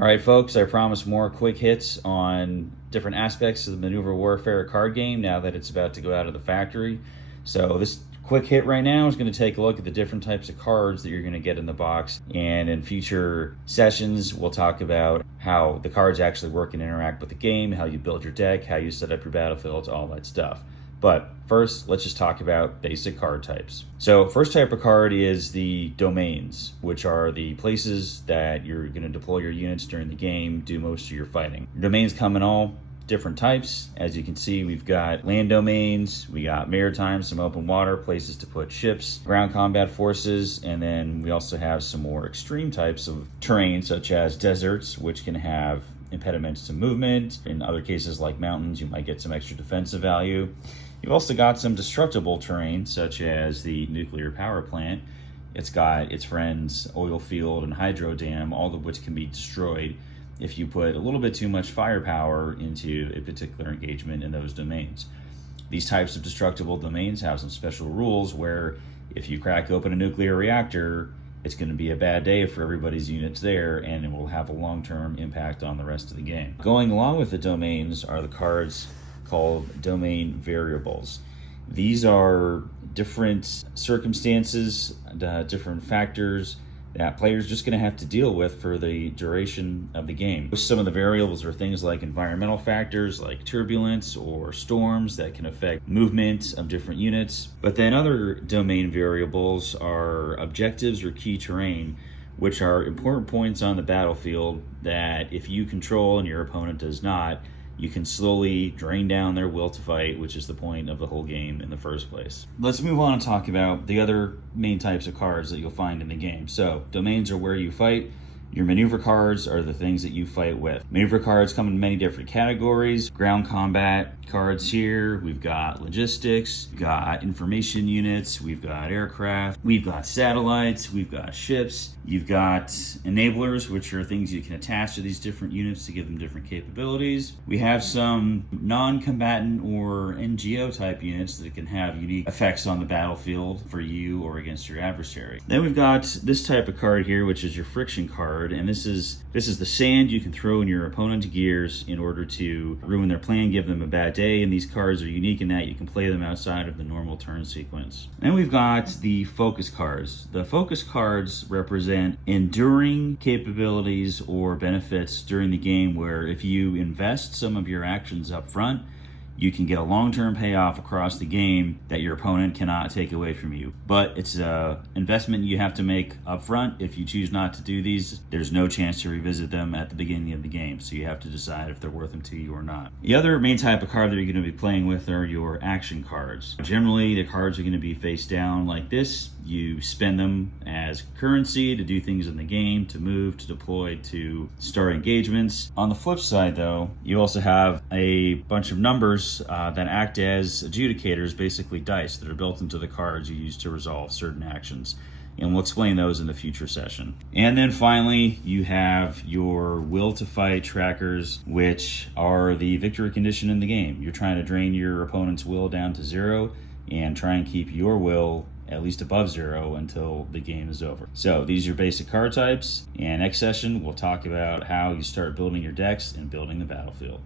All right, folks, I promised more quick hits on different aspects of the Maneuver Warfare card game now that it's about to go out of the factory. So this quick hit right now is going to take a look at the different types of cards that you're going to get in the box. And in future sessions, we'll talk about how the cards actually work and interact with the game, how you build your deck, how you set up your battlefields, all that stuff. But first, let's just talk about basic card types. So first type of card is the domains, which are the places that you're going to deploy your units during the game, do most of your fighting. Domains come in all different types. As you can see, we've got land domains, we got maritime, some open water, places to put ships, ground combat forces, and then we also have some more extreme types of terrain, such as deserts, which can have impediments to movement. In other cases like mountains, you might get some extra defensive value. You've also got some destructible terrain, such as the nuclear power plant. It's got its friends, oil field and hydro dam, all of which can be destroyed if you put a little bit too much firepower into a particular engagement in those domains. These types of destructible domains have some special rules where if you crack open a nuclear reactor, it's going to be a bad day for everybody's units there, and it will have a long-term impact on the rest of the game. Going along with the domains are the cards called domain variables. These are different circumstances, different factors that players are just going to have to deal with for the duration of the game. Some of the variables are things like environmental factors like turbulence or storms that can affect movement of different units. But then other domain variables are objectives or key terrain, which are important points on the battlefield that if you control and your opponent does not, you can slowly drain down their will to fight, which is the point of the whole game in the first place. Let's move on and talk about the other main types of cards that you'll find in the game. So, domains are where you fight. Your maneuver cards are the things that you fight with. Maneuver cards come in many different categories. Ground combat cards here. We've got logistics, we've got information units, we've got aircraft, we've got satellites, we've got ships. You've got enablers, which are things you can attach to these different units to give them different capabilities. We have some non-combatant or NGO type units that can have unique effects on the battlefield for you or against your adversary. Then we've got this type of card here, which is your friction card, and this is the sand you can throw in your opponent's gears in order to ruin their plan, give them a bad day, and these cards are unique in that you can play them outside of the normal turn sequence. Then we've got the focus cards. The focus cards represent enduring capabilities or benefits during the game where if you invest some of your actions up front, you can get a long-term payoff across the game that your opponent cannot take away from you. But it's an investment you have to make up front. If you choose not to do these, there's no chance to revisit them at the beginning of the game. So you have to decide if they're worth them to you or not. The other main type of card that you're going to be playing with are your action cards. Generally, the cards are going to be face down like this. You spend them as currency to do things in the game, to move, to deploy, to start engagements. On the flip side, though, you also have a bunch of numbers that act as adjudicators, basically dice, that are built into the cards you use to resolve certain actions. And we'll explain those in the future session. And then finally, you have your will to fight trackers, which are the victory condition in the game. You're trying to drain your opponent's will down to 0 and try and keep your will at least above 0 until the game is over. So these are your basic card types, and next session we'll talk about how you start building your decks and building the battlefield.